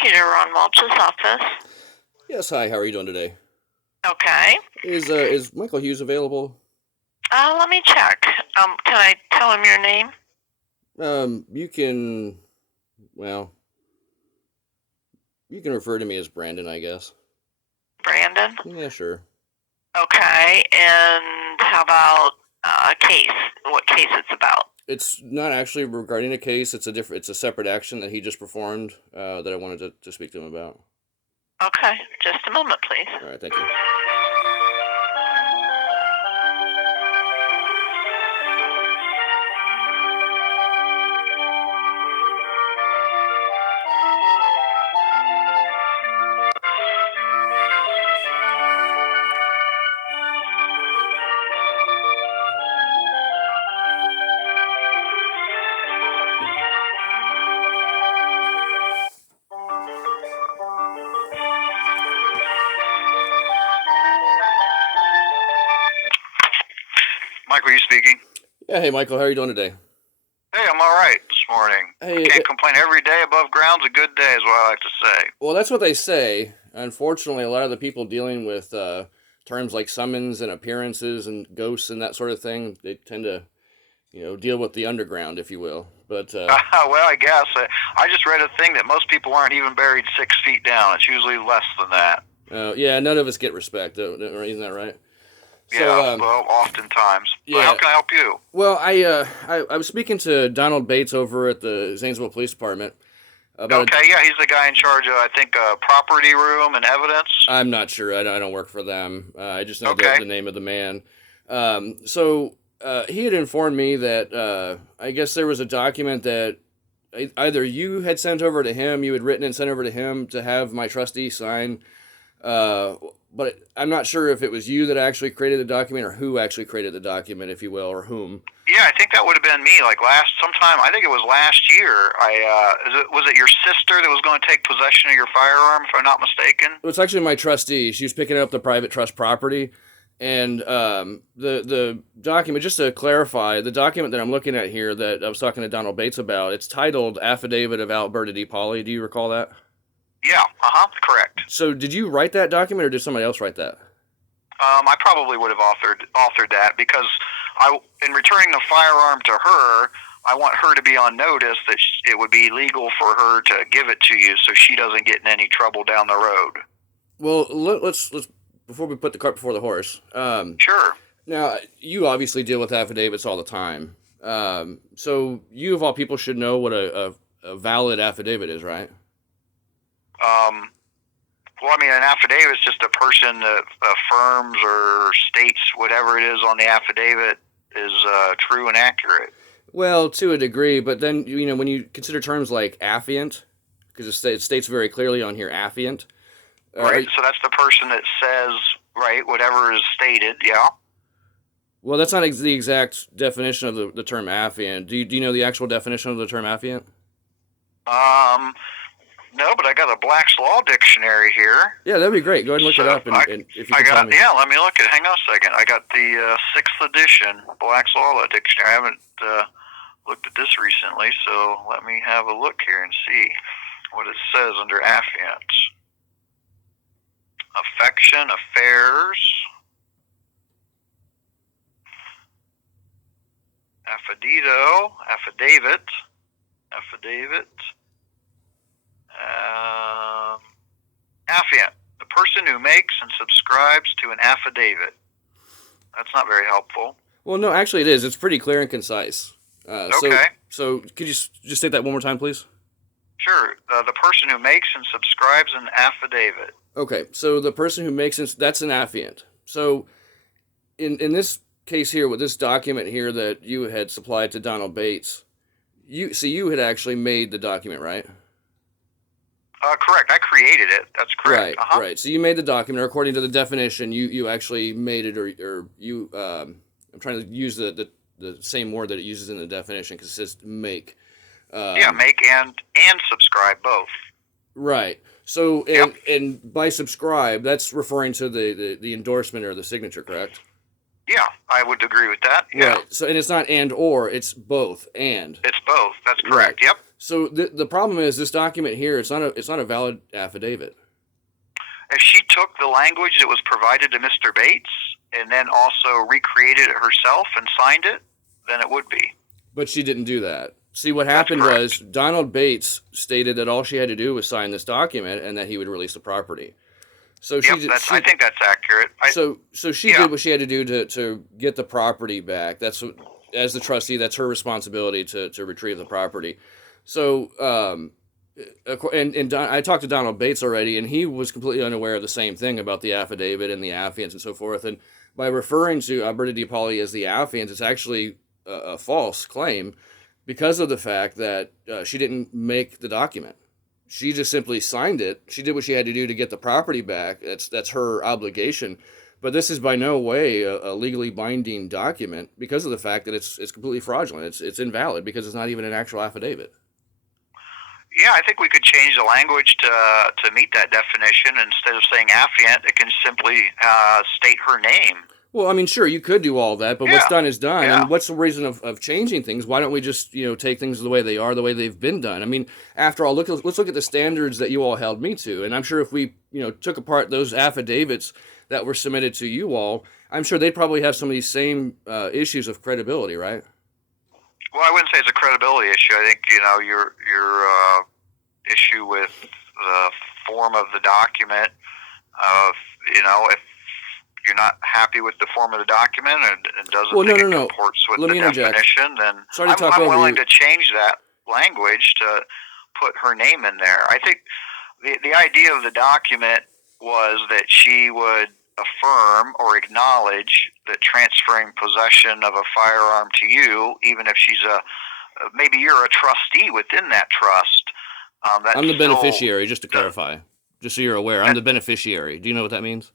prosecutor Ron Welch's office. Yes, hi. How are you doing today? Okay. Is Michael Hughes available? Let me check. Can I tell him your name? You can, well, you can refer to me as Brandon, I guess. Brandon? Yeah, sure. Okay. And how about a case? What case it's about? It's not actually regarding a case. It's a separate action that he just performed that I wanted to speak to him about. Okay. Just a moment, please. All right, thank you. Michael, you speaking? Yeah, hey Michael, how are you doing today? Hey, I'm all right this morning. Hey, I can't complain. Every day above ground's a good day, is what I like to say. Well, that's what they say. Unfortunately, a lot of the people dealing with terms like summons and appearances and ghosts and that sort of thing, they tend to, deal with the underground, if you will. But Well, I guess. I just read a thing that most people aren't even buried 6 feet down. It's usually less than that. yeah, none of us get respect, isn't that right? Yeah, well, oftentimes. Yeah. But how can I help you? Well, I was speaking to Donald Bates over at the Zanesville Police Department about. Okay, yeah, he's the guy in charge of, I think, property room and evidence. I'm not sure. I don't work for them. I just know Okay. the name of the man. So he had informed me that I guess there was a document that either you had sent over to him, you had written and sent over to him to have my trustee sign. But I'm not sure if it was you that actually created the document or who actually created the document, if you will, or whom. Yeah, I think that would have been me. Like sometime, I think it was last year. Was it your sister that was going to take possession of your firearm, if I'm not mistaken? It's actually my trustee. She was picking up the private trust property, and the document. Just to clarify, the document that I'm looking at here that I was talking to Donald Bates about, it's titled "Affidavit of Alberta D. Pauley." Do you recall that? Yeah, correct. So, did you write that document, or did somebody else write that? I probably would have authored that because in returning the firearm to her, I want her to be on notice that it would be illegal for her to give it to you, so she doesn't get in any trouble down the road. Well, let's before we put the cart before the horse. Sure. Now, you obviously deal with affidavits all the time, so you of all people should know what a valid affidavit is, right? Well, I mean, an affidavit is just a person that affirms or states whatever it is on the affidavit is true and accurate. Well, to a degree, but then, when you consider terms like affiant, because it states very clearly on here, affiant. Right, so that's the person that says, right, whatever is stated, yeah. Well, that's not the exact definition of the term affiant. Do you know the actual definition of the term affiant? No, but I got a Black's Law dictionary here. Yeah, that'd be great. Go ahead and look it up, and if you can tell me. Yeah, let me look at it. Hang on a second. I got the 6th edition Black's Law dictionary. I haven't looked at this recently, so let me have a look here and see what it says under affiant. Affection, affairs, affidavit. Affiant, the person who makes and subscribes to an affidavit. That's not very helpful. Well, no, actually it is. It's pretty clear and concise. Okay. So could you just state that one more time, please? Sure. The person who makes and subscribes an affidavit. Okay, so the person who makes it, that's an affiant. So in this case here, with this document here that you had supplied to Donald Bates, you had actually made the document, right? Correct. I created it. That's correct. Right, right. So you made the document, or according to the definition, you actually made it, or you. I'm trying to use the same word that it uses in the definition because it says make. Yeah, make and subscribe both. Right. So and by subscribe, that's referring to the endorsement or the signature, correct? Yeah, I would agree with that. Yeah. Right. So, and it's not and or, it's both and. It's both. That's correct. Right. Yep. So the problem is this document here. It's not a valid affidavit. If she took the language that was provided to Mr. Bates and then also recreated it herself and signed it, then it would be. But she didn't do that. See, what happened was Donald Bates stated that all she had to do was sign this document and that he would release the property. So I think that's accurate. So she did what she had to do to get the property back. That's what, as the trustee, that's her responsibility to retrieve the property. So, I talked to Donald Bates already, and he was completely unaware of the same thing about the affidavit and the affiants and so forth. And by referring to Alberta DiPaoli as the affiants, it's actually a false claim because of the fact that she didn't make the document. She just simply signed it. She did what she had to do to get the property back. That's her obligation. But this is by no way a legally binding document because of the fact that it's completely fraudulent. It's invalid because it's not even an actual affidavit. Yeah, I think we could change the language to meet that definition. Instead of saying affiant, it can simply state her name. Well, I mean, sure, you could do all that, but what's done is done. Yeah. And what's the reason of changing things? Why don't we just, take things the way they are, the way they've been done? I mean, after all, let's look at the standards that you all held me to. And I'm sure if we, took apart those affidavits that were submitted to you all, I'm sure they'd probably have some of these same issues of credibility, right? Well, I wouldn't say it's a credibility issue. I think, your issue with the form of the document, if you're not happy with the form of the document and doesn't think it comports with the definition, then I'm willing to change that language to put her name in there. I think the idea of the document was that she would affirm or acknowledge that transferring possession of a firearm to you, even if she's maybe you're a trustee within that trust. I'm the beneficiary, just to clarify, just so you're aware. I'm the beneficiary. Do you know what that means?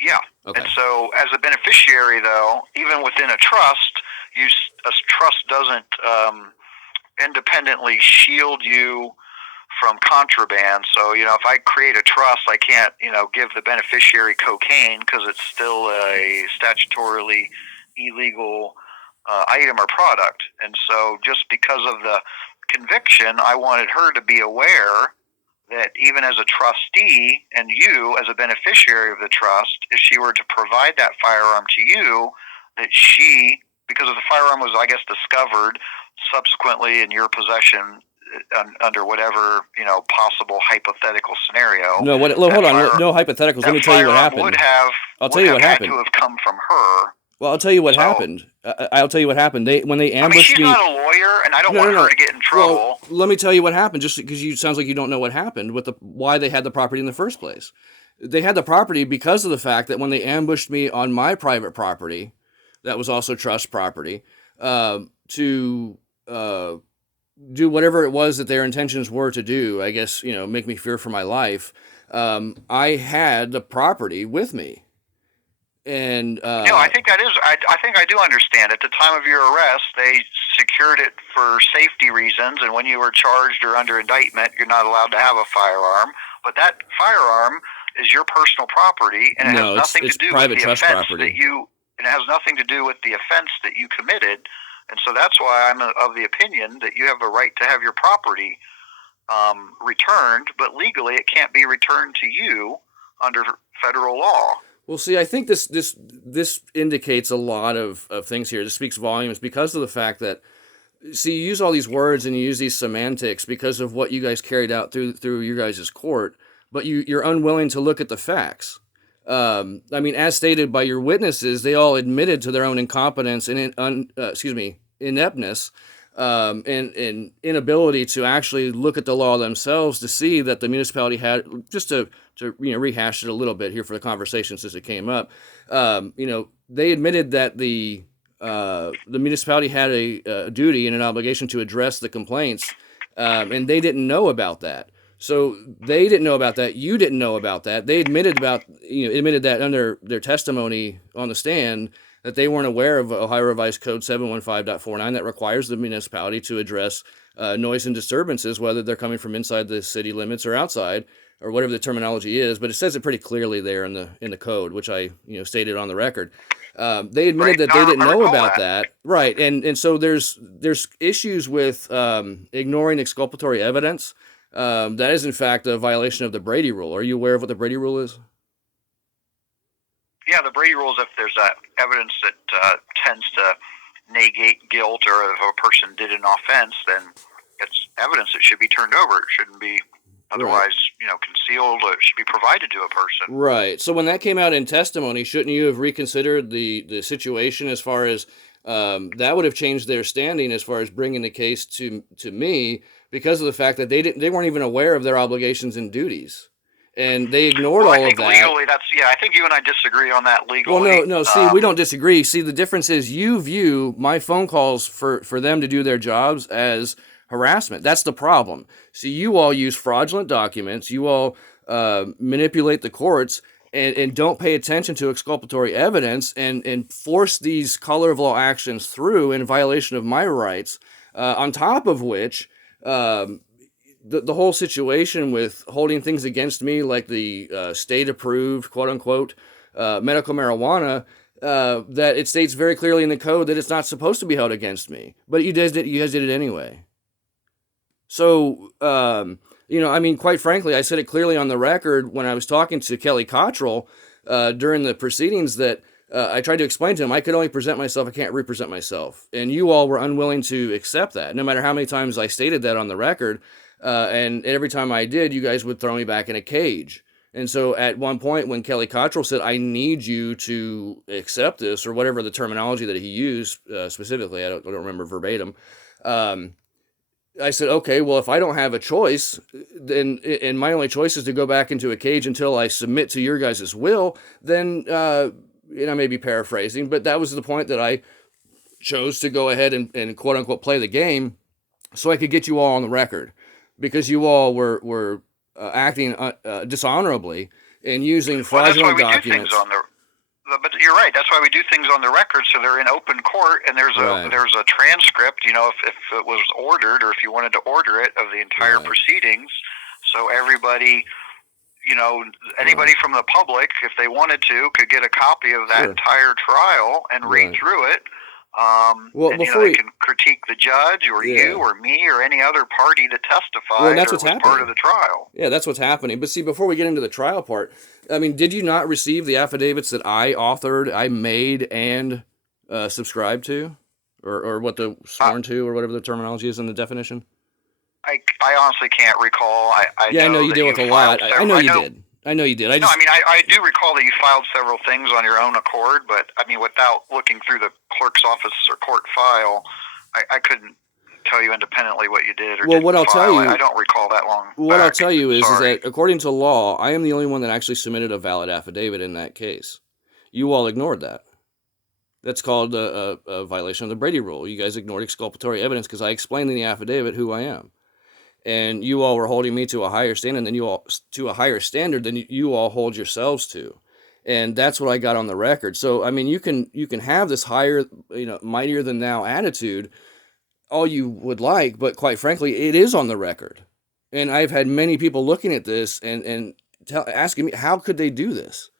Yeah. Okay. And so as a beneficiary, though, even within a trust, a trust doesn't independently shield you from contraband. So, if I create a trust, I can't, give the beneficiary cocaine because it's still a statutorily illegal item or product. And so just because of the conviction, I wanted her to be aware that even as a trustee and you as a beneficiary of the trust, if she were to provide that firearm to you, that she, because of the firearm was, I guess, discovered subsequently in your possession under whatever, possible hypothetical scenario. No, hold on. No hypotheticals. Let me tell you what happened. I'll tell you what happened. To have come from her. Well, I'll tell you what happened. I'll tell you what happened. When they ambushed she's me, not a lawyer, and I don't want her to get in trouble. Well, let me tell you what happened, just because sounds like you don't know what happened with why they had the property in the first place. They had the property because of the fact that when they ambushed me on my private property, that was also trust property, to do whatever it was that their intentions were to do, I guess, make me fear for my life. I had the property with me. And I think that is. I think I do understand. At the time of your arrest, they secured it for safety reasons, and when you were charged or under indictment, you're not allowed to have a firearm. But that firearm is your personal property, and it has nothing to do with the offense that you. And it has nothing to do with the offense that you committed, and so that's why I'm of the opinion that you have the right to have your property returned, but legally it can't be returned to you under federal law. Well, see, I think this indicates a lot of things here. This speaks volumes because of the fact that, see, you use all these words and you use these semantics because of what you guys carried out through your guys' court, but you're unwilling to look at the facts. I mean, as stated by your witnesses, they all admitted to their own incompetence and ineptness, and inability to actually look at the law themselves to see that the municipality had, just to rehash it a little bit here for the conversation since it came up. They admitted that the municipality had a duty and an obligation to address the complaints, and they didn't know about that. So they didn't know about that. You didn't know about that. They admitted that under their testimony on the stand that they weren't aware of Ohio Revised Code 715.49 that requires the municipality to address noise and disturbances, whether they're coming from inside the city limits or outside, or whatever the terminology is. But it says it pretty clearly there in the code, which I stated on the record. They admitted that they didn't know about that. Right. And so there's issues with ignoring exculpatory evidence. That is, in fact, a violation of the Brady Rule. Are you aware of what the Brady Rule is? Yeah, the Brady Rule is if there's evidence that tends to negate guilt, or if a person did an offense, then it's evidence that should be turned over. It shouldn't be otherwise, concealed. It should be provided to a person. Right. So when that came out in testimony, shouldn't you have reconsidered the situation as far as that would have changed their standing as far as bringing the case to me, because of the fact that they weren't even aware of their obligations and duties. And they ignored all of that. Legally, I think you and I disagree on that legally. Well, no. See, we don't disagree. See, the difference is you view my phone calls for them to do their jobs as harassment. That's the problem. See, you all use fraudulent documents. You all manipulate the courts and don't pay attention to exculpatory evidence and force these color of law actions through in violation of my rights. On top of which, the whole situation with holding things against me, like the state-approved, quote-unquote, medical marijuana, that it states very clearly in the code that it's not supposed to be held against me. But you guys did it anyway. So, quite frankly, I said it clearly on the record when I was talking to Kelly Cottrell during the proceedings that I tried to explain to him I could only present myself, I can't represent myself. And you all were unwilling to accept that, no matter how many times I stated that on the record. And every time I did, you guys would throw me back in a cage. And so at one point when Kelly Cottrell said, I need you to accept this, or whatever the terminology that he used specifically, I don't remember verbatim, I said, okay, well, if I don't have a choice, then, and my only choice is to go back into a cage until I submit to your guys' will, then, I may be paraphrasing, but that was the point that I chose to go ahead and quote unquote play the game so I could get you all on the record. Because you all were acting dishonorably and using fraudulent documents. But you're right. That's why we do things on the record, so they're in open court, and there's a transcript. If it was ordered, or if you wanted to order it, of the entire proceedings, so everybody, anybody from the public, if they wanted to, could get a copy of that entire trial and read through it. They can critique the judge or you or me or any other party that testified that's or what's was happening. Part of the trial. Yeah, that's what's happening. But see, before we get into the trial part, did you not receive the affidavits that I authored, I made, and subscribed to? Or what the sworn to, or whatever the terminology is in the definition? I honestly can't recall. I know you deal with a lot. I know you did. I did. I do recall that you filed several things on your own accord, but without looking through the clerk's office or court file, I couldn't tell you independently what you did or didn't what I'll file. tell you, I don't recall that long. What I'll tell you is that according to law, I am the only one that actually submitted a valid affidavit in that case. You all ignored that. That's called a violation of the Brady Rule. You guys ignored exculpatory evidence because I explained in the affidavit who I am. And you all were holding me to a higher standard than you all hold yourselves to, and that's what I got on the record. So you can have this higher, mightier than thou attitude, all you would like, but quite frankly, it is on the record. And I've had many people looking at this and asking me, how could they do this?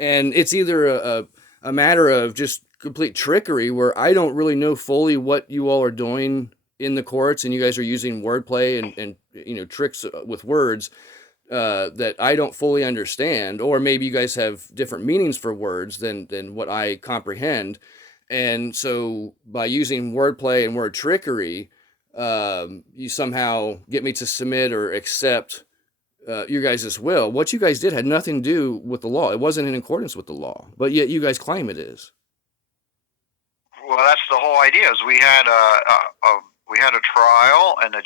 And it's either a matter of just complete trickery, where I don't really know fully what you all are doing in the courts, and you guys are using wordplay and tricks with words that I don't fully understand, or maybe you guys have different meanings for words than what I comprehend. And so by using wordplay and word trickery, you somehow get me to submit or accept your guys' will. What you guys did had nothing to do with the law. It wasn't in accordance with the law, but yet you guys claim it is. Well, that's the whole idea. Is we had a trial, and if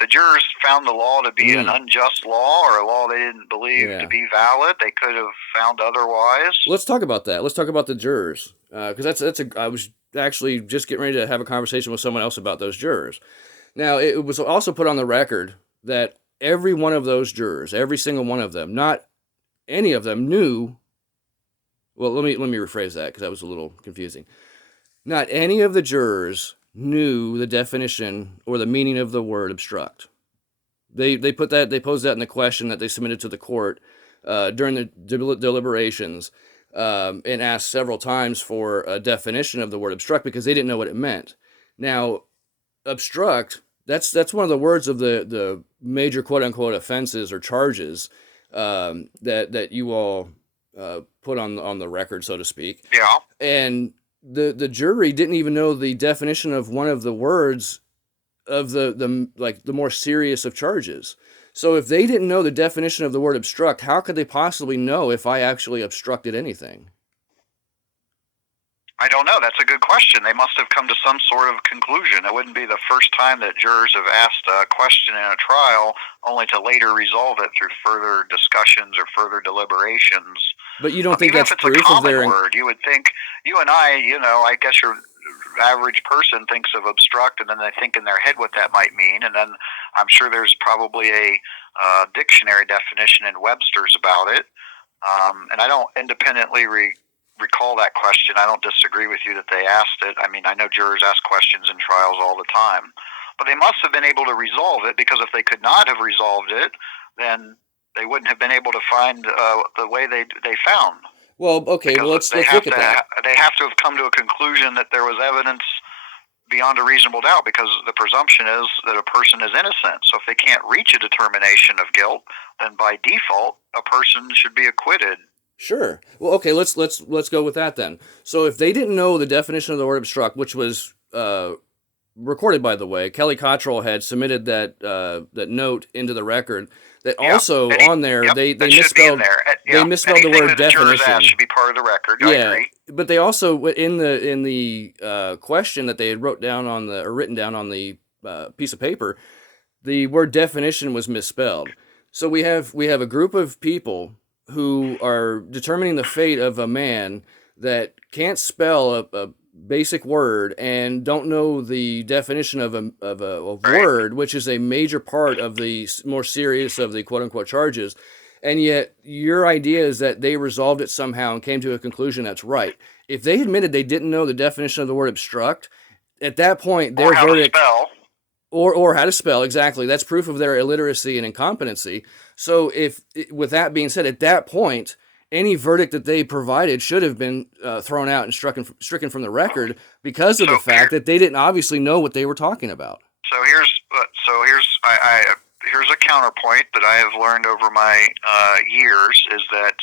the jurors found the law to be an unjust law, or a law they didn't believe to be valid, they could have found otherwise. Let's talk about that. Let's talk about the jurors, because I was actually just getting ready to have a conversation with someone else about those jurors. Now, it was also put on the record that every one of those jurors, every single one of them, not any of them knew Well, let me rephrase that because that was a little confusing. Not any of the jurors knew the definition or the meaning of the word obstruct. They posed that in the question that they submitted to the court during the deliberations, and asked several times for a definition of the word obstruct because they didn't know what it meant. Now, obstruct, that's one of the words of the major quote unquote offenses or charges that you all put on the record, so to speak. Yeah. And the jury didn't even know the definition of one of the words of the more serious of charges. So if they didn't know the definition of the word obstruct, how could they possibly know if I actually obstructed anything? I don't know. That's a good question. They must have come to some sort of conclusion. It wouldn't be the first time that jurors have asked a question in a trial only to later resolve it through further discussions or further deliberations. But you don't think Even that's if it's proof a common of their word, you would think, you and I guess your average person thinks of obstruct and then they think in their head what that might mean. And then I'm sure there's probably a dictionary definition in Webster's about it. And I don't independently recall that question. I don't disagree with you that they asked it. I mean, I know jurors ask questions in trials all the time, but they must have been able to resolve it, because if they could not have resolved it, then they wouldn't have been able to find the way they found. Well, okay, well, let's look at that. They have to have come to a conclusion that there was evidence beyond a reasonable doubt, because the presumption is that a person is innocent. So if they can't reach a determination of guilt, then by default, a person should be acquitted. Sure. Well, okay, let's go with that then. So if they didn't know the definition of the word obstruct, which was recorded, by the way, Kelly Cottrell had submitted that note into the record. That also on there they misspelled they misspelled the word definition. Should be part of the record. Yeah, I agree. But they also in the question that they had written down on the piece of paper, the word definition was misspelled. So we have a group of people who are determining the fate of a man that can't spell a basic word and don't know the definition of a word, which is a major part of the more serious of the quote-unquote charges. And yet your idea is that they resolved it somehow and came to a conclusion that's right. If they admitted they didn't know the definition of the word obstruct, at that point their verdict... Or how to spell, exactly. That's proof of their illiteracy and incompetency. So with that being said, at that point, any verdict that they provided should have been thrown out and stricken from the record because of the fact that they didn't obviously know what they were talking about. So here's a counterpoint that I have learned over my years is that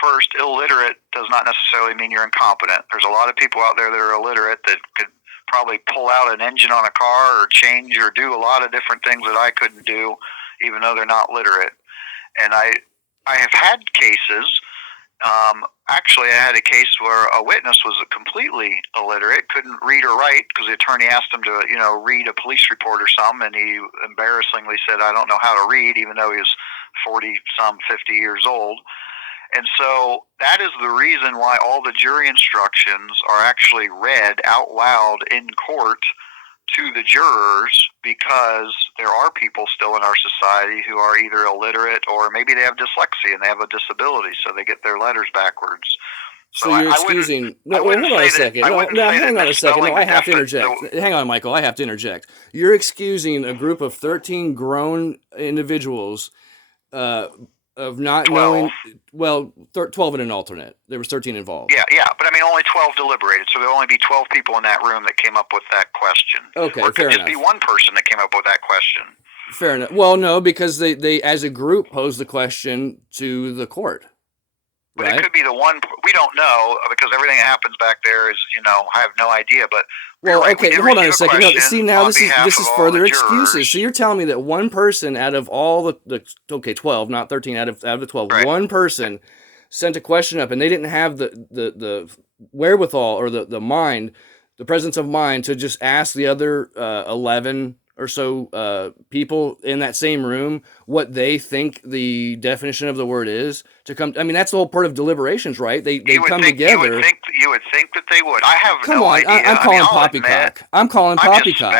first, illiterate does not necessarily mean you're incompetent. There's a lot of people out there that are illiterate that could probably pull out an engine on a car or change or do a lot of different things that I couldn't do, even though they're not literate. And I have had cases. Actually, I had a case where a witness was completely illiterate, couldn't read or write, because the attorney asked him to, read a police report or something, and he embarrassingly said, "I don't know how to read," even though he was 50 years old. And so that is the reason why all the jury instructions are actually read out loud in court to the jurors, because there are people still in our society who are either illiterate or maybe they have dyslexia and they have a disability, so they get their letters backwards. So you're excusing... No, hold on a second. No, hang on a second. No, I have to interject. Hang on, Michael. I have to interject. You're excusing a group of 13 grown individuals of not 12. knowing... Well, 12 in an alternate. There was 13 involved. Yeah, but I mean, only 12 deliberated, so there'll only be 12 people in that room that came up with that question. Okay, or it could fair just enough. be one person that came up with that question. Fair enough. Well, no, because they as a group posed the question to the court. But right? It could be the one. We don't know, because everything that happens back there is, I have no idea. But well, right, okay, hold on a second. No, see, now this is further excuses. So you're telling me that one person out of all the 12, not 13, out of the 12, right. One person sent a question up, and they didn't have the wherewithal or the mind, the presence of mind to just ask the other 11 or so people in that same room what they think the definition of the word is to come. I mean, that's the whole part of deliberations, right? They come together. You would think that they would. I have no idea. I'm calling poppycock. I'm calling poppycock.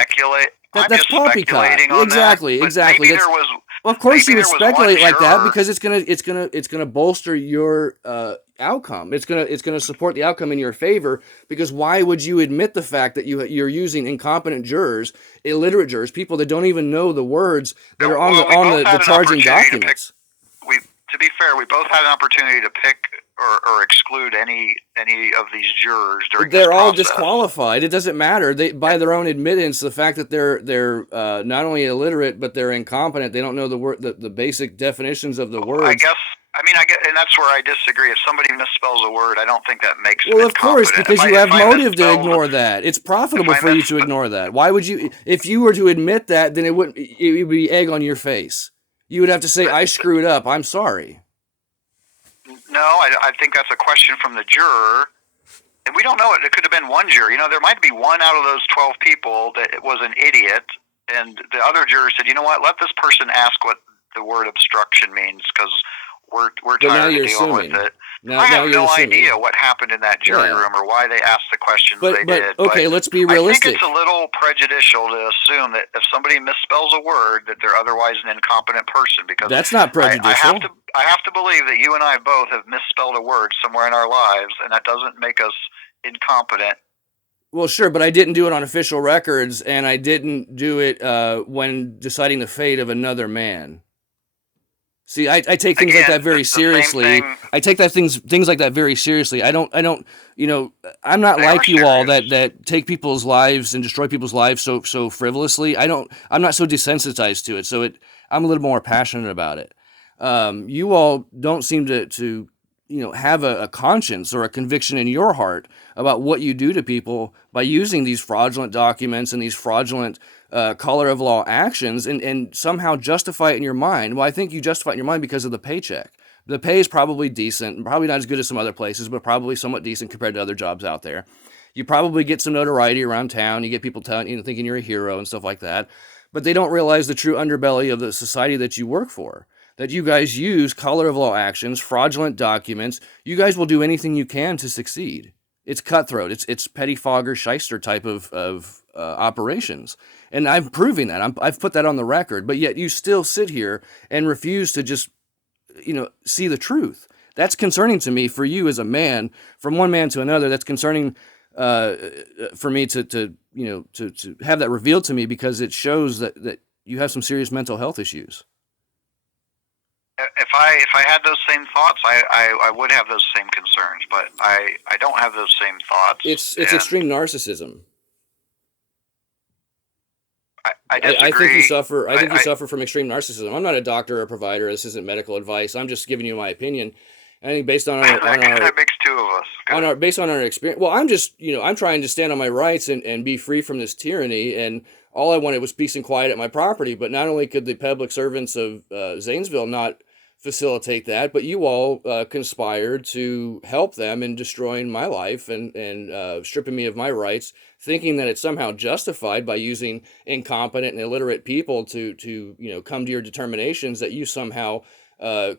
That's poppycock. Exactly. Well, of course you would speculate like that because it's gonna bolster your outcome. It's gonna support the outcome in your favor, because why would you admit the fact that you're using incompetent jurors, illiterate jurors, people that don't even know the words that are on the charging documents? To be fair, we both had an opportunity to pick or exclude any of these jurors during They're this all process. disqualified. It doesn't matter. They, by their own admittance, the fact that they're not only illiterate but they're incompetent. They don't know the basic definitions of the words. I guess, and that's where I disagree. If somebody misspells a word, I don't think that makes them Well, of course, incompetent. because you have motive to ignore that. It's profitable for you to ignore that. Why would you? If you were to admit that, then it would be egg on your face. You would have to say, "I screwed up. I'm sorry." No, I think that's a question from the juror, and we don't know it. It could have been one juror. There might be one out of those 12 people that was an idiot, and the other juror said, "You know what? Let this person ask what the word obstruction means, because we're tired of dealing with it." I have no idea what happened in that jury room or why they asked the questions they did. Okay, let's be realistic. I think it's a little prejudicial to assume that if somebody misspells a word, that they're otherwise an incompetent person. Because that's not prejudicial. I have to believe that you and I both have misspelled a word somewhere in our lives, and that doesn't make us incompetent. Well, sure, but I didn't do it on official records, and I didn't do it when deciding the fate of another man. See, I take things like that very seriously. I take things like that very seriously. I don't, I'm not like you all that take people's lives and destroy people's lives so frivolously. I'm not so desensitized to it. So I'm a little more passionate about it. You all don't seem to have a conscience or a conviction in your heart about what you do to people by using these fraudulent documents and these fraudulent color of law actions and somehow justify it in your mind. Well, I think you justify it in your mind because of the paycheck. The pay is probably decent, probably not as good as some other places, but probably somewhat decent compared to other jobs out there. You probably get some notoriety around town. You get people thinking you're a hero and stuff like that. But they don't realize the true underbelly of the society that you work for. That you guys use color of law actions, fraudulent documents. You guys will do anything you can to succeed. It's cutthroat. It's pettifogger, shyster type of operations. And I'm proving that. I've put that on the record. But yet you still sit here and refuse to just, see the truth. That's concerning to me for you as a man, from one man to another. That's concerning for me to have that revealed to me, because it shows that you have some serious mental health issues. If I had those same thoughts, I would have those same concerns, but I don't have those same thoughts. It's extreme narcissism. I disagree. I think you suffer. I think you suffer from extreme narcissism. I'm not a doctor or a provider. This isn't medical advice. I'm just giving you my opinion. I think based on that makes two of us. Based on our experience. Well, I'm just I'm trying to stand on my rights and be free from this tyranny. And all I wanted was peace and quiet at my property. But not only could the public servants of Zanesville not facilitate that, but you all conspired to help them in destroying my life and stripping me of my rights, thinking that it's somehow justified by using incompetent and illiterate people to come to your determinations, that you somehow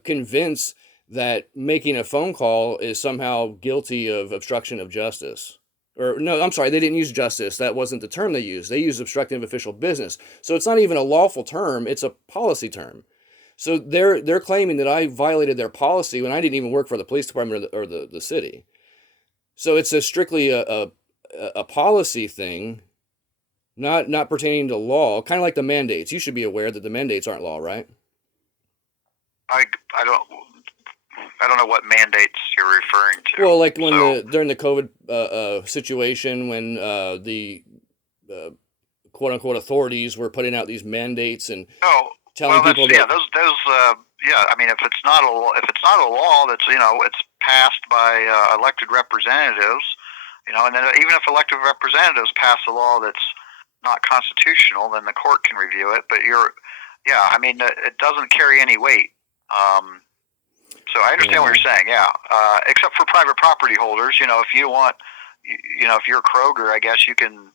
convince that making a phone call is somehow guilty of obstruction of justice. Or no, I'm sorry, they didn't use justice. That wasn't the term they used. They used obstructing of official business. So it's not even a lawful term, it's a policy term. So they're claiming that I violated their policy when I didn't even work for the police department or the city. So it's strictly a policy thing, not pertaining to law. Kind of like the mandates. You should be aware that the mandates aren't law, right? I don't know what mandates you're referring to. Well, like during the COVID situation, when the quote unquote authorities were putting out these mandates and telling people that I mean, if it's not a law that's it's passed by elected representatives, and then even if elected representatives pass a law that's not constitutional, then the court can review it. But it doesn't carry any weight. So I understand what you're saying. Except for private property holders, if you want, if you're Kroger, I guess you can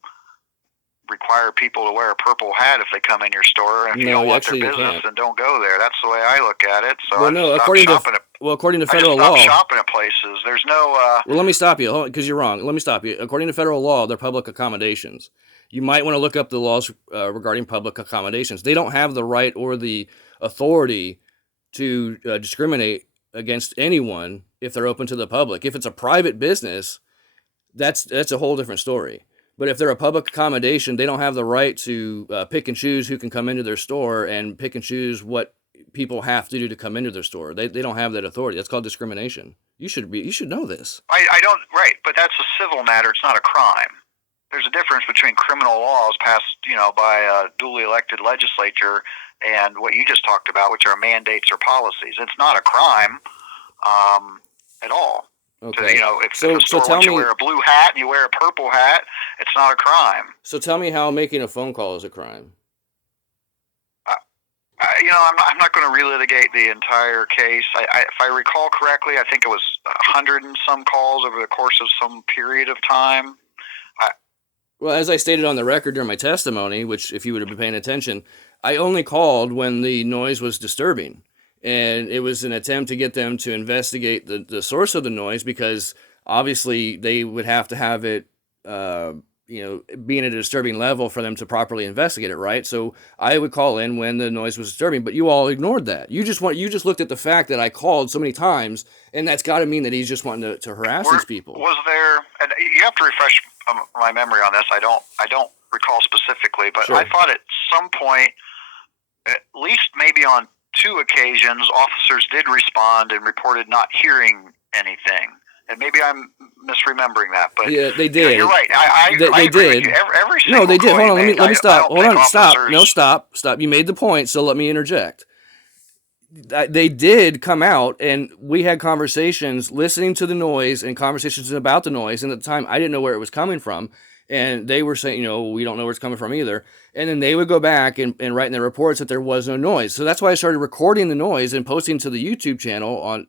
require people to wear a purple hat if they come in your store, and if you don't want their business, then don't go there. That's the way I look at it. So according to federal law, shopping at places. There's no. Well, let me stop you because you're wrong. Let me stop you. According to federal law, they're public accommodations. You might want to look up the laws regarding public accommodations. They don't have the right or the authority to discriminate against anyone if they're open to the public. If it's a private business, that's a whole different story. But if they're a public accommodation, they don't have the right to pick and choose who can come into their store and pick and choose what people have to do to come into their store. They don't have that authority. That's called discrimination. You should know this. I don't, right, but that's a civil matter. It's not a crime. There's a difference between criminal laws passed, by a duly elected legislature and what you just talked about, which are mandates or policies. It's not a crime at all. Okay. If the store wants you to wear a blue hat and you wear a purple hat, it's not a crime. So tell me how making a phone call is a crime. I'm not going to relitigate the entire case. If I recall correctly, I think it was 100 and some calls over the course of some period of time. Well, as I stated on the record during my testimony, which if you would have been paying attention, I only called when the noise was disturbing. And it was an attempt to get them to investigate the source of the noise, because obviously they would have to have it, being at a disturbing level for them to properly investigate it, right? So I would call in when the noise was disturbing, but you all ignored that. You just looked at the fact that I called so many times, and that's got to mean that he's just wanting to harass these people. Was there? And you have to refresh my memory on this. I don't recall specifically, but Sure. I thought at some point, at least maybe on 2 occasions, officers did respond and reported not hearing anything. And maybe I'm misremembering that, but yeah, they did. You're right. They agree did. with you. Every single No, they did. call Hold on. you Let made, me stop. Hold on. Stop. officers- No, stop. You made the point, so let me interject. They did come out, and we had conversations listening to the noise and conversations about the noise. And at the time, I didn't know where it was coming from. And they were saying, we don't know where it's coming from either. And then they would go back and write in their reports that there was no noise. So that's why I started recording the noise and posting to the YouTube channel on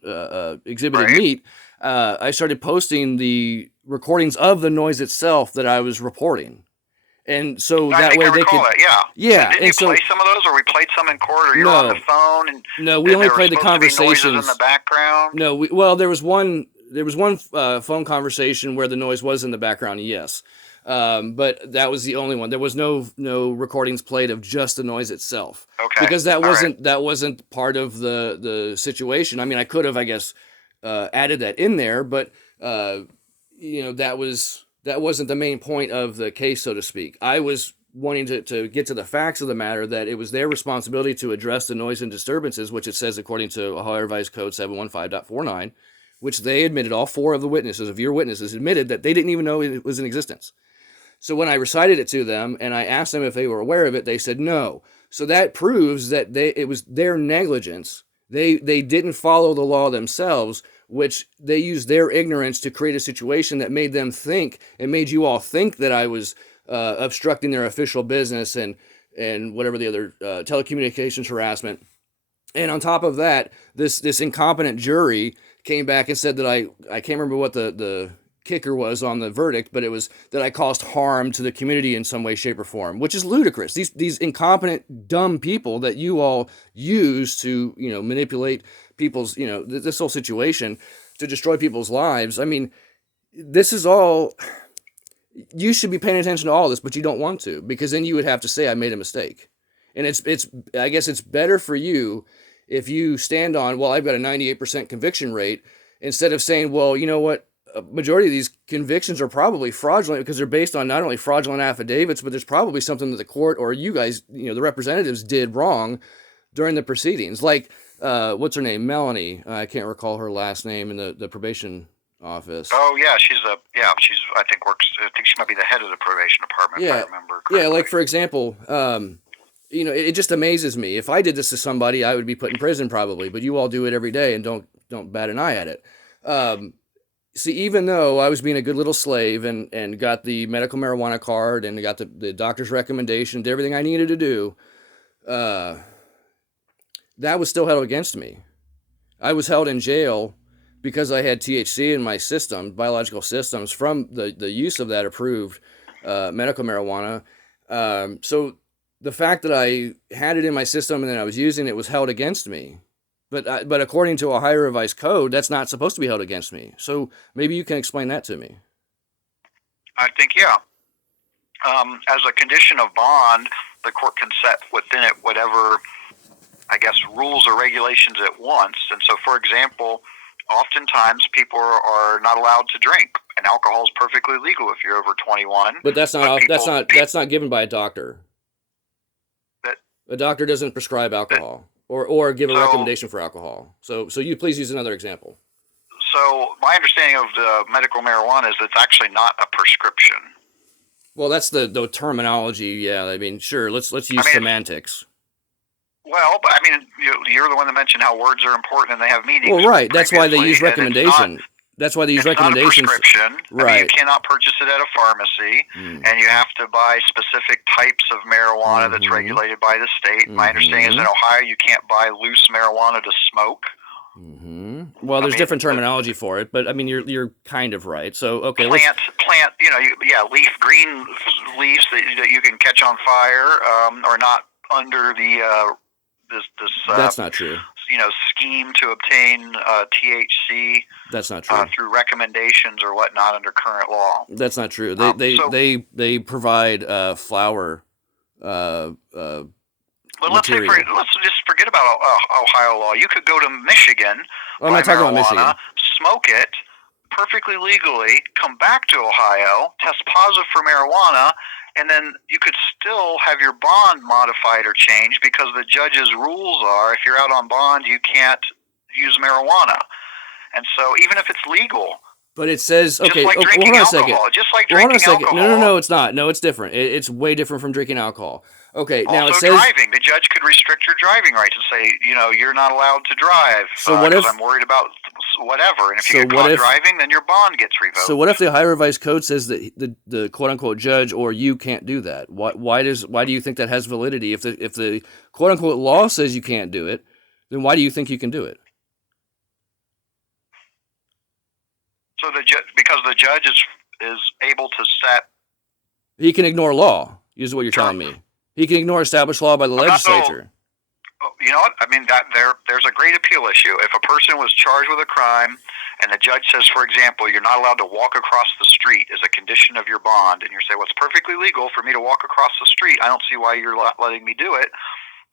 Exhibited Right. Meat. I started posting the recordings of the noise itself that I was reporting. And so I that think way I they recall could. that, yeah. Yeah, Didn't and you so play some of those, or we played some in court, or you were on the phone? And no, we and only there played were the supposed to be noises conversations in the background. No, there was one phone conversation where the noise was in the background. Yes, but that was the only one. There was no recordings played of just the noise itself. Okay, because that all wasn't part of the situation. I mean, I could have, I guess, added that in there, but that wasn't the main point of the case, so to speak. I was wanting to get to the facts of the matter, that it was their responsibility to address the noise and disturbances, which it says according to Ohio Revised Code 715.49, which they admitted, all 4 of your witnesses admitted that they didn't even know it was in existence. So when I recited it to them and I asked them if they were aware of it, they said no. So that proves that it was their negligence. They didn't follow the law themselves, which they used their ignorance to create a situation that made them think, and made you all think, that I was obstructing their official business and whatever the other telecommunications harassment. And on top of that, this incompetent jury came back and said that I can't remember what the kicker was on the verdict, but it was that I caused harm to the community in some way, shape, or form, which is ludicrous. These incompetent, dumb people that you all use to manipulate people's this whole situation to destroy people's lives. I mean, this is all. You should be paying attention to all this, but you don't want to, because then you would have to say I made a mistake. And I guess it's better for you if you stand on, well, I've got a 98% conviction rate, instead of saying, well, you know what, a majority of these convictions are probably fraudulent, because they're based on not only fraudulent affidavits, but there's probably something that the court or you guys, the representatives, did wrong during the proceedings. Like, what's her name? Melanie. I can't recall her last name in the probation office. Oh yeah, she's I think she might be the head of the probation department, if I remember correctly. Yeah, like for example, it just amazes me. If I did this to somebody, I would be put in prison probably, but you all do it every day and don't bat an eye at it. See, even though I was being a good little slave and got the medical marijuana card and got the doctor's recommendation, did everything I needed to do, that was still held against me. I was held in jail because I had THC in my system, biological systems, from the use of that approved medical marijuana. So the fact that I had it in my system and then I was using it was held against me. But according to Ohio Revised Code, that's not supposed to be held against me. So maybe you can explain that to me. I think, yeah. As a condition of bond, the court can set within it whatever, I guess, rules or regulations it wants. And so, for example, oftentimes people are not allowed to drink, and alcohol is perfectly legal if you're over 21. But that's not given by a doctor. That- A doctor doesn't prescribe alcohol or give a So- recommendation for alcohol. So you please use another example. So my understanding of the medical marijuana is it's actually not a prescription. Well, that's the terminology. Yeah, I mean, sure. Let's use semantics. Well, but I mean, you're the one that mentioned how words are important and they have meanings. Well, right. That's why they use previously, and recommendation. That's why they use recommendations. It's not a prescription. Right. I mean, you cannot purchase it at a pharmacy, and you have to buy specific types of marijuana that's regulated by the state. My understanding is in Ohio, you can't buy loose marijuana to smoke. Well, there's different terminology for it, but I mean, you're kind of right. So, okay, plant, green leaves that you can catch on fire, or not under the this. That's not true. Scheme to obtain THC. That's not true. Through recommendations or whatnot under current law. That's not true. They provide flower. But let's just forget about Ohio law. You could go to Michigan, I'm not talking about Michigan. Smoke it perfectly legally, come back to Ohio, test positive for marijuana, and then you could still have your bond modified or changed because the judge's rules are if you're out on bond, you can't use marijuana. And so even if it's legal. But it says, okay, hold on a second. Just like drinking alcohol. No, it's not. No, it's different. It's way different from drinking alcohol. Okay, also, now it says driving. The judge could restrict your driving rights and say, you're not allowed to drive because I'm worried about whatever. And if you get caught driving, then your bond gets revoked. So what if the Ohio Revised Code says that the quote unquote judge or you can't do that? Why do you think that has validity? If the quote unquote law says you can't do it, then why do you think you can do it? So because the judge is able to set. He can ignore law. Is what you're telling me. He can ignore established law by the legislature. You know what? I mean, there's a great appeal issue. If a person was charged with a crime and the judge says, for example, you're not allowed to walk across the street as a condition of your bond, and you say, well, it's perfectly legal for me to walk across the street. I don't see why you're letting me do it.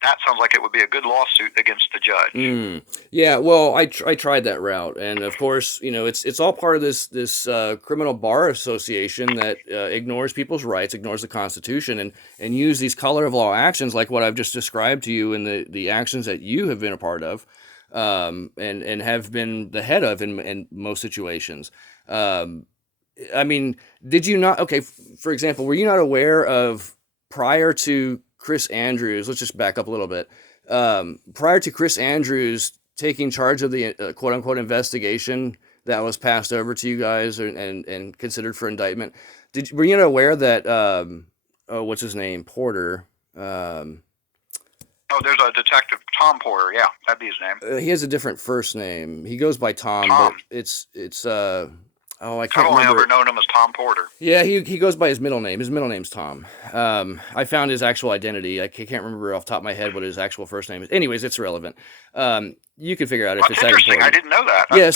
That sounds like it would be a good lawsuit against the judge. Yeah, well, I tried that route, and of course, it's all part of this criminal bar association that ignores people's rights, ignores the Constitution, and use these color of law actions like what I've just described to you, and the actions that you have been a part of, and have been the head of in most situations. I mean, did you not? Okay, for example, were you not aware of prior to Chris Andrews, let's just back up a little bit. Prior to Chris Andrews taking charge of the quote-unquote investigation that was passed over to you guys and considered for indictment, were you not aware that, what's his name, Porter? There's a detective, Tom Porter, yeah, that'd be his name. He has a different first name. He goes by Tom. But it's I can't remember. I've only ever known him as Tom Porter. Yeah, he goes by his middle name. His middle name's Tom. I found his actual identity. I can't remember off the top of my head what his actual first name is. Anyways, it's irrelevant. You can figure out if it's that interesting. important. I didn't know that. Yeah,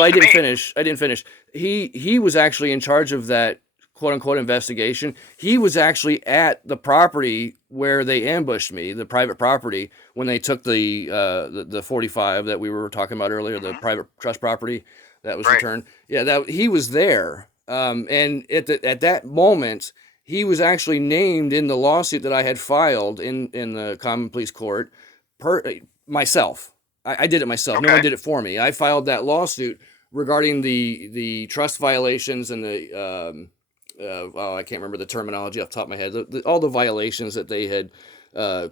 I didn't finish. He was actually in charge of that quote unquote investigation. He was actually at the property where they ambushed me, the private property, when they took the 45 that we were talking about earlier, the private trust property. That was returned. Yeah, that he was there, and at that moment, he was actually named in the lawsuit that I had filed in the Common Pleas Court. Myself, I did it myself. Okay. No one did it for me. I filed that lawsuit regarding the trust violations and the I can't remember the terminology off the top of my head. All the violations that they had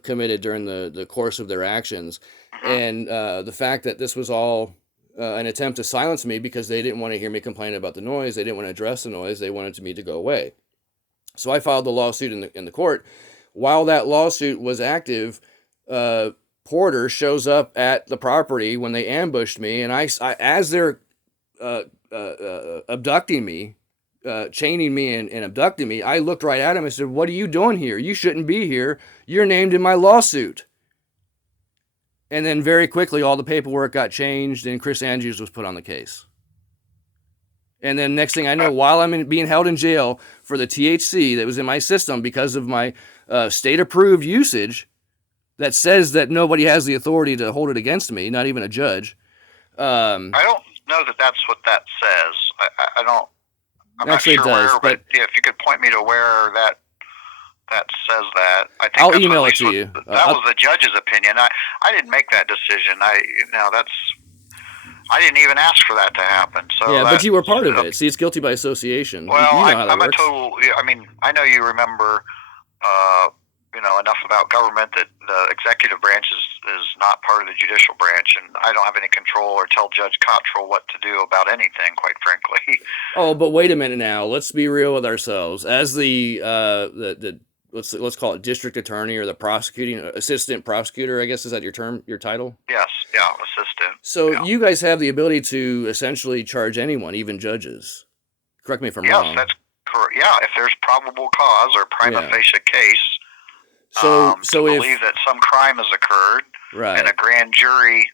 committed during the course of their actions, and the fact that this was all an attempt to silence me because they didn't want to hear me complain about the noise. They didn't want to address the noise. They wanted me to go away. So I filed the lawsuit in the court. While that lawsuit was active, Porter shows up at the property when they ambushed me, and I as they're abducting me, chaining me and abducting me, I looked right at him and said, "What are you doing here? You shouldn't be here. You're named in my lawsuit." And then very quickly, all the paperwork got changed, and Chris Andrews was put on the case. And then next thing I know, while I'm being held in jail for the THC that was in my system because of my state-approved usage that says that nobody has the authority to hold it against me, not even a judge. I know that that's what that says. I don't. I'm Actually, not it sure does, where, but if you could point me to where that says that, I think I'll that's email at it least to what, you. that was the judge's opinion. I didn't make that decision. I didn't even ask for that to happen. So Yeah, but you were part of it. See, it's guilty by association. Well, you know how that I'm works. a total. I mean, I know you remember, enough about government that the executive branch is not part of the judicial branch, and I don't have any control or tell Judge Cottrell what to do about anything, quite frankly. Oh, but wait a minute now. Let's be real with ourselves. As the let's call it district attorney or the prosecuting assistant prosecutor, I guess, is that your term, your title? Yes, yeah, assistant. So yeah. you guys have the ability to essentially charge anyone, even judges. Correct me if I'm wrong. Yes, that's correct. Yeah, if there's probable cause or prima facie case, so to believe that some crime has occurred, right, and a grand jury,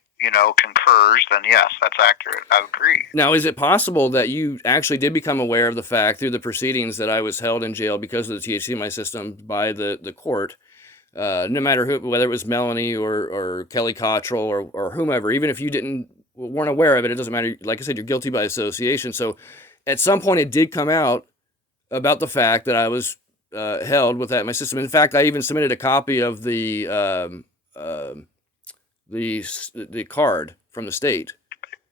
concurs, then yes, that's accurate. I agree. Now, is it possible that you actually did become aware of the fact through the proceedings that I was held in jail because of the THC in my system by the court, no matter who, whether it was Melanie or Kelly Cottrell or whomever, even if you weren't aware of it, it doesn't matter. Like I said, you're guilty by association. So at some point it did come out about the fact that I was held with that in my system. In fact, I even submitted a copy of the card from the state.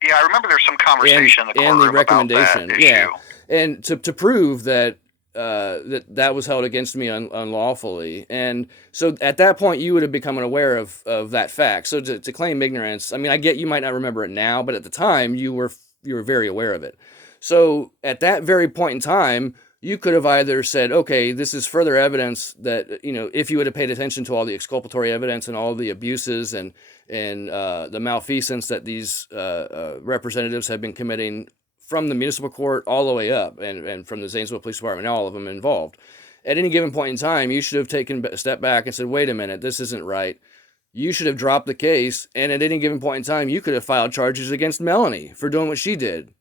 Yeah, I remember there's some conversation in the courtroom and the recommendation, about that issue. And to prove that that was held against me unlawfully. And so at that point, you would have become aware of that fact. So to claim ignorance, I mean, I get you might not remember it now, but at the time, you were very aware of it. So at that very point in time, you could have either said, okay, this is further evidence that, if you would have paid attention to all the exculpatory evidence and all the abuses and the malfeasance that these representatives have been committing from the municipal court all the way up and from the Zanesville Police Department, all of them involved. At any given point in time, you should have taken a step back and said, wait a minute, this isn't right. You should have dropped the case. And at any given point in time, you could have filed charges against Melanie for doing what she did.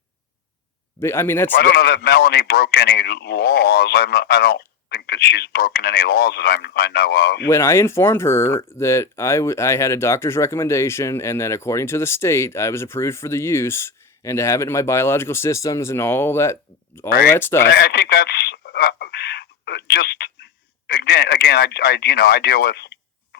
I mean, I don't know that Melanie broke any laws. I don't think that she's broken any laws that I know of. When I informed her that I had a doctor's recommendation and that according to the state, I was approved for the use and to have it in my biological systems and all that stuff. But I think that's just again. I deal with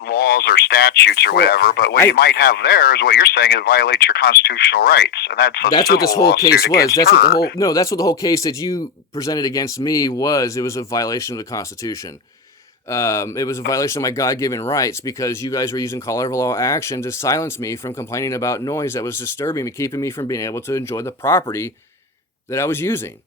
laws or statutes or whatever, but what you might have there is what you're saying, it violates your constitutional rights, and that's what this whole case was. That's what the whole case that you presented against me was. It was a violation of the Constitution. It was a violation of my God-given rights because you guys were using color of law action to silence me from complaining about noise that was disturbing me, keeping me from being able to enjoy the property that I was using.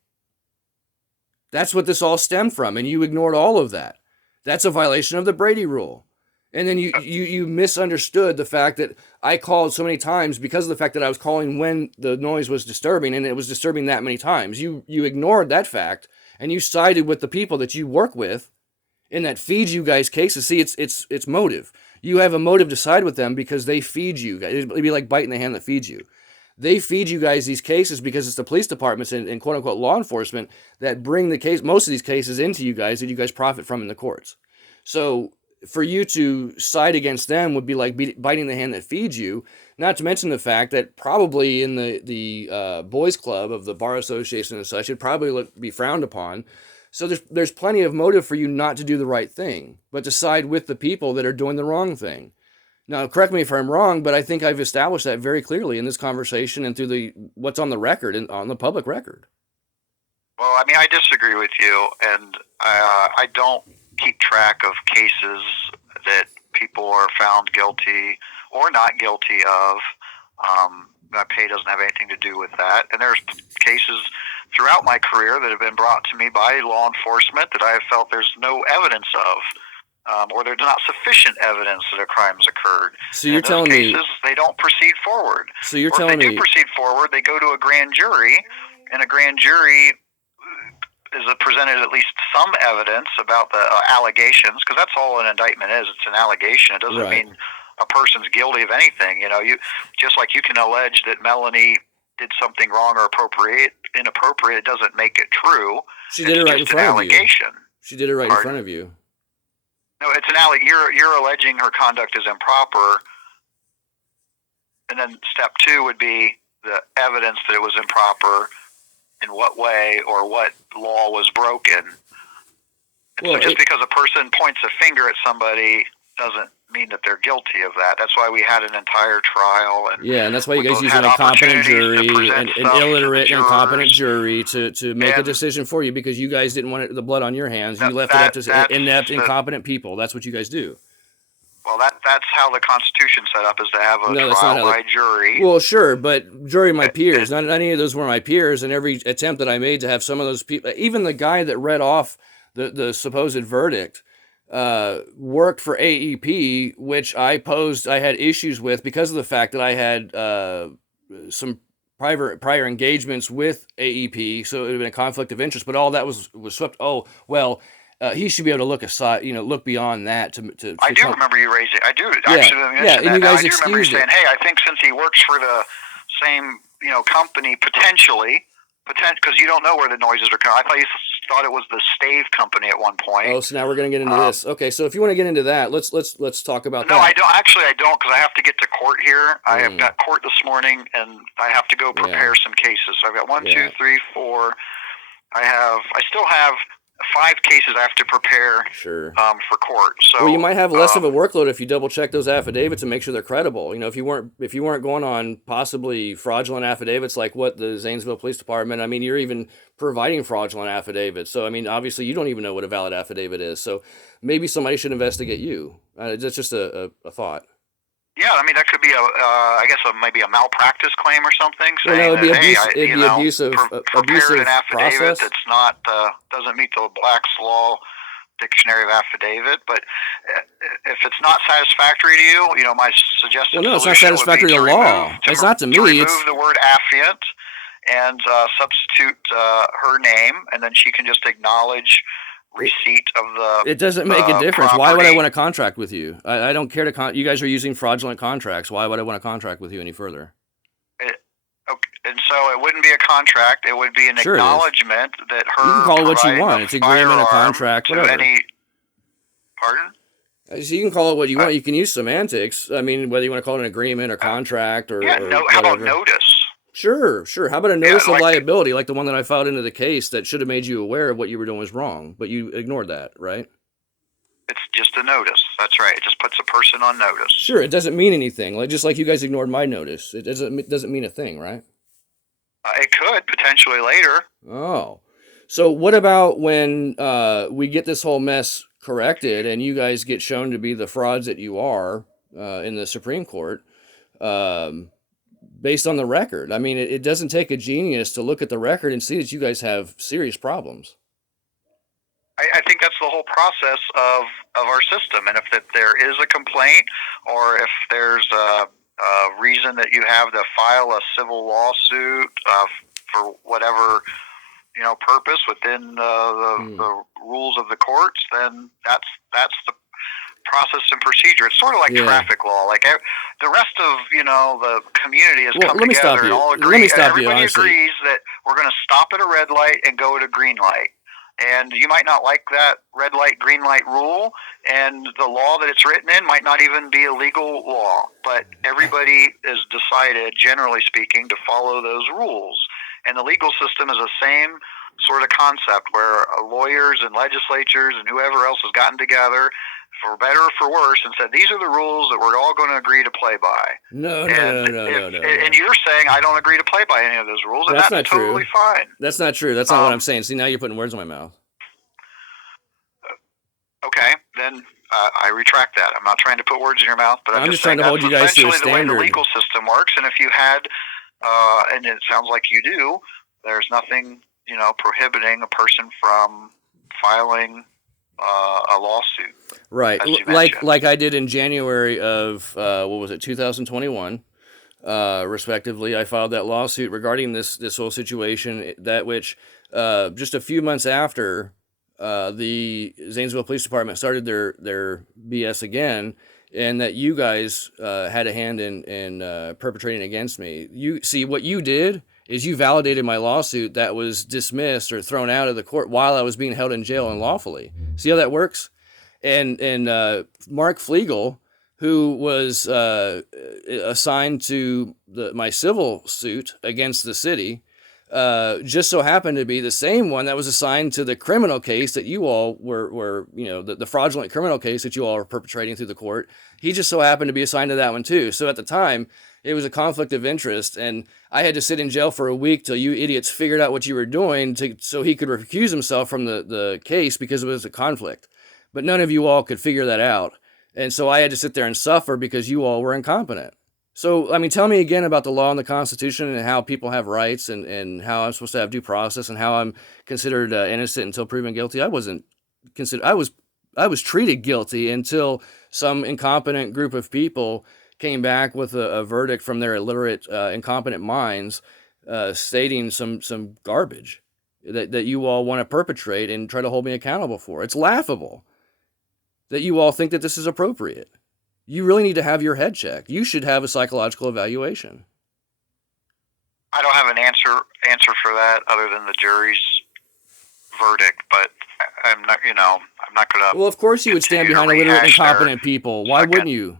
That's what this all stemmed from, and you ignored all of that. That's a violation of the Brady Rule. And then you misunderstood the fact that I called so many times because of the fact that I was calling when the noise was disturbing, and it was disturbing that many times. You ignored that fact, and you sided with the people that you work with, and that feeds you guys cases. See, it's motive. You have a motive to side with them because they feed you guys. It'd be like biting the hand that feeds you. They feed you guys these cases because it's the police departments and quote unquote law enforcement that bring most of these cases into you guys that you guys profit from in the courts. So for you to side against them would be like biting the hand that feeds you, not to mention the fact that probably in the boys club of the bar association and such, it'd probably be frowned upon. So there's plenty of motive for you not to do the right thing, but to side with the people that are doing the wrong thing. Now, correct me if I'm wrong, but I think I've established that very clearly in this conversation and through what's on the record and on the public record. Well, I mean, I disagree with you, and I don't keep track of cases that people are found guilty or not guilty of. My pay doesn't have anything to do with that. And there's cases throughout my career that have been brought to me by law enforcement that I have felt there's no evidence of, or there's not sufficient evidence that a crime's occurred. So you're telling me in those cases, they don't proceed forward. So you're or telling if they me do proceed forward, they go to a grand jury, and a grand jury is presented at least some evidence about the allegations, because that's all an indictment is. It's an allegation. It doesn't mean a person's guilty of anything. You just like you can allege that Melanie did something wrong or inappropriate, it doesn't make it true. She did it right in front of you. She did it right in front of you. No, it's an you're alleging her conduct is improper, and then step two would be the evidence that it was improper, in what way or what law was broken. Well, so just because a person points a finger at somebody doesn't mean that they're guilty of that. That's why we had an entire trial. And that's why you we guys both use had an incompetent opportunities to jury, present an stuff to the illiterate, and incompetent jurors. jury to make a And decision for you because you guys didn't want the blood on your hands. You that, left that, it up to inept, that's incompetent people. That's what you guys do. Well, that's how the Constitution's set up, is to have a No, that's not trial how by jury. Well, sure, but jury my peers. And- Not any of those were my peers, and every attempt that I made to have some of those people, even the guy that read off the supposed verdict, worked for AEP, which I had issues with because of the fact that I had some prior engagements with AEP, so it would have been a conflict of interest. But all that was swept. Oh well. He should be able to look aside, look beyond that. To I do remember you raising. I do Yeah, actually mention and that. you Now, guys I do remember you excused saying, it. "Hey, I think since he works for the same company, because you don't know where the noises are coming." I thought you thought it was the stave company at one point. Oh, so now we're gonna get into this. Okay, so if you want to get into that, let's talk about that. No, I don't. Actually, I don't, because I have to get to court here. I have got court this morning, and I have to go prepare some cases. So I've got 1, 2, 3, 4. I still have 5 cases I have to prepare for court. So well, you might have less of a workload if you double check those affidavits and make sure they're credible. If you weren't going on possibly fraudulent affidavits like what the Zanesville Police Department. I mean, you're even providing fraudulent affidavits. So I mean, obviously you don't even know what a valid affidavit is. So maybe somebody should investigate you. That's just a thought. Yeah, I mean that could be maybe a malpractice claim or something. Well, no, Saying it'd be that, abusive prepared an affidavit process. that's not doesn't meet the Black's Law Dictionary of Affidavit. But if it's not satisfactory to you, my suggestion. Well, no, it's not satisfactory to law. It's not to me. Remove the word affiant and substitute her name, and then she can just acknowledge receipt of the. It doesn't make a difference. Property. Why would I want to contract with you? I don't care to. You guys are using fraudulent contracts. Why would I want to contract with you any further? Okay, and so it wouldn't be a contract. It would be an acknowledgement that her. You can call it what you want. It's agreement, a contract, whatever. Pardon? So you can call it what you want. You can use semantics. I mean, whether you want to call it an agreement or contract or. How about notice? Sure. How about a notice of liability, like the one that I filed into the case that should have made you aware of what you were doing was wrong, but you ignored that, right? It's just a notice. That's right. It just puts a person on notice. Sure. It doesn't mean anything. Just like you guys ignored my notice. It doesn't mean a thing, right? It could potentially later. Oh. So what about when we get this whole mess corrected and you guys get shown to be the frauds that you are in the Supreme Court? Based on the record. I mean, it doesn't take a genius to look at the record and see that you guys have serious problems. I think that's the whole process of our system. And if there is a complaint, or if there's a reason that you have to file a civil lawsuit for whatever purpose within the rules of the courts, then that's the process and procedure. It's sort of like traffic law. Like the rest of the community has come together and all agree. Everybody agrees that we're going to stop at a red light and go at a green light. And you might not like that red light, green light rule, and the law that it's written in might not even be a legal law. But everybody has decided, generally speaking, to follow those rules. And the legal system is the same sort of concept, where lawyers and legislatures and whoever else has gotten together, for better or for worse, and said, these are the rules that we're all going to agree to play by. No. And you're saying I don't agree to play by any of those rules, and that's totally fine. That's not true. That's not what I'm saying. See, now you're putting words in my mouth. Okay, then I retract that. I'm not trying to put words in your mouth, but I'm just trying to hold you guys to a essentially the way standard. the legal system works. And if you had, and it sounds like you do, there's nothing, prohibiting a person from filing a lawsuit. Right, like I did in January of 2021, respectively. I filed that lawsuit regarding this whole situation. That which just a few months after the Zanesville Police Department started their BS again, and that you guys had a hand in perpetrating against me. You see, what you did is you validated my lawsuit that was dismissed or thrown out of the court while I was being held in jail unlawfully. See how that works? And Mark Flegel who was assigned to my civil suit against the city, just so happened to be the same one that was assigned to the criminal case that you all were the fraudulent criminal case that you all were perpetrating through the court. He just so happened to be assigned to that one too. So at the time, it was a conflict of interest, and I had to sit in jail for a week till you idiots figured out what you were doing so he could recuse himself from the case because it was a conflict. But none of you all could figure that out. And so I had to sit there and suffer because you all were incompetent. So, I mean, tell me again about the law and the Constitution and how people have rights and how I'm supposed to have due process and how I'm considered innocent until proven guilty. I wasn't considered. I was treated guilty until some incompetent group of people came back with a verdict from their illiterate, incompetent minds, stating some garbage that you all want to perpetrate and try to hold me accountable for. It's laughable that you all think that this is appropriate. You really need to have your head checked. You should have a psychological evaluation. I don't have an answer for that other than the jury's verdict, but I'm not going to. Well, of course you would stand behind illiterate, incompetent people. Why wouldn't you?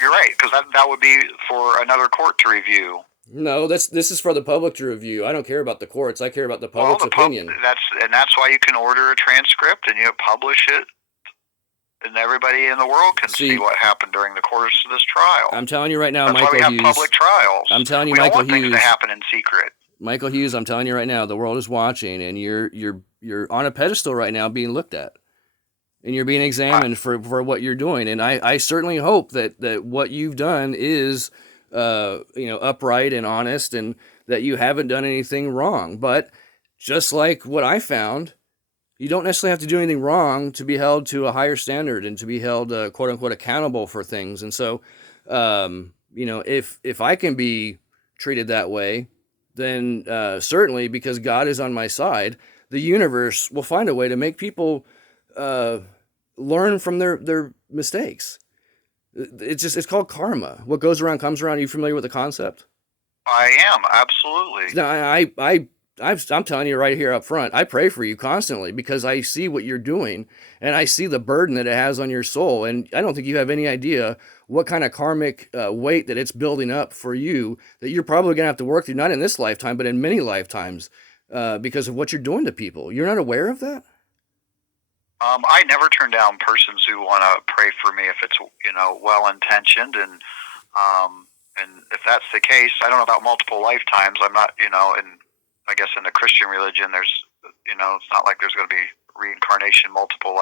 You're right, because that would be for another court to review. No, this is for the public to review. I don't care about the courts. I care about the public's opinion. That's why you can order a transcript and you publish it, and everybody in the world can see what happened during the course of this trial. I'm telling you right now, That's Michael Hughes. That's why we have public trials. I'm telling you, we Michael don't want Hughes. things to happen in secret. Michael Hughes, I'm telling you right now, the world is watching, and you're on a pedestal right now, being looked at, and you're being examined for what you're doing. And I certainly hope that what you've done is upright and honest, and that you haven't done anything wrong. But just like what I found, you don't necessarily have to do anything wrong to be held to a higher standard and to be held quote unquote accountable for things. And so, if I can be treated that way, then certainly, because God is on my side, the universe will find a way to make people learn from their mistakes. It's called karma. What goes around comes around. Are you familiar with the concept? I am, absolutely. Now, I'm telling you right here up front, I pray for you constantly because I see what you're doing and I see the burden that it has on your soul. And I don't think you have any idea what kind of karmic weight that it's building up for you that you're probably going to have to work through, not in this lifetime, but in many lifetimes because of what you're doing to people. You're not aware of that? I never turn down persons who want to pray for me if it's well intentioned, and if that's the case, I don't know about multiple lifetimes. I'm not and I guess in the Christian religion, there's it's not like there's going to be reincarnation multiple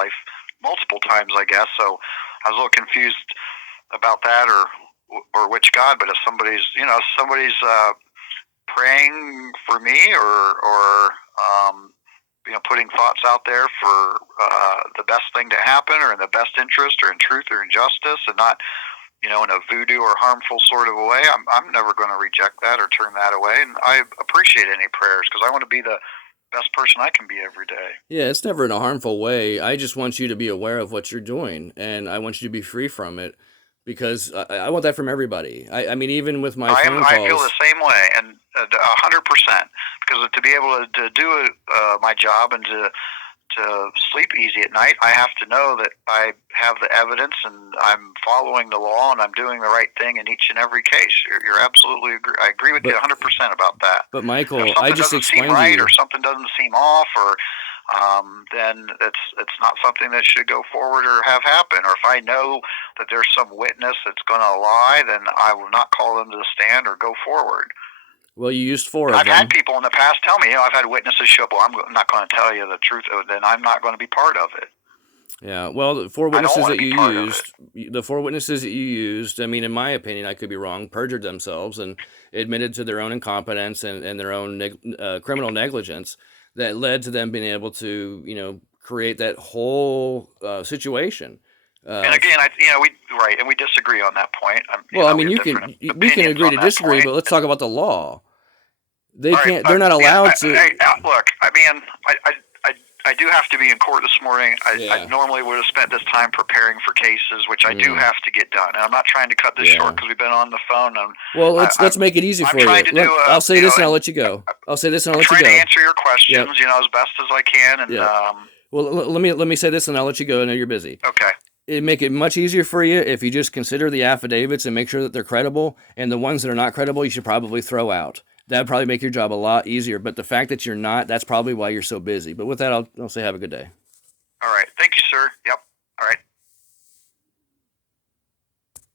times, I guess. So I was a little confused about that or which God, but if somebody's praying for me or putting thoughts out there for the best thing to happen or in the best interest or in truth or in justice and not, in a voodoo or harmful sort of a way, I'm never going to reject that or turn that away. And I appreciate any prayers because I want to be the best person I can be every day. Yeah, it's never in a harmful way. I just want you to be aware of what you're doing, and I want you to be free from it because I want that from everybody. I mean, even with my phone calls. I feel the same way, and 100%. Because to be able to do my job and to sleep easy at night, I have to know that I have the evidence and I'm following the law and I'm doing the right thing in each and every case. You're absolutely I agree with you 100% about that. But Michael, if I just explained to you, or something doesn't seem off, or then it's not something that should go forward or have happen. Or if I know that there's some witness that's going to lie, then I will not call them to the stand or go forward. Well, you used 4 of them. I've had people in the past tell me, I've had witnesses show up, well, I'm not going to tell you the truth, then I'm not going to be part of it. Yeah, well, the 4 witnesses that you used, I mean, in my opinion, I could be wrong, perjured themselves and admitted to their own incompetence and their own criminal negligence that led to them being able to, create that whole situation. And again, we disagree on that point. We can agree to disagree, but let's talk about the law. They're not allowed to. Look, I mean, I do have to be in court this morning. I normally would have spent this time preparing for cases, which I do have to get done. And I'm not trying to cut this short because we've been on the phone. Let's make it easy for you. I'll say this and I'll let you go. I'm trying to answer your questions, as best as I can. And Well, let me say this, and I'll let you go. I know you're busy. Okay. It'd make it much easier for you if you just consider the affidavits and make sure that they're credible, and the ones that are not credible, you should probably throw out. That'd probably make your job a lot easier. But the fact that you're not, that's probably why you're so busy. But with that, I'll say have a good day. All right. Thank you, sir. Yep. All right.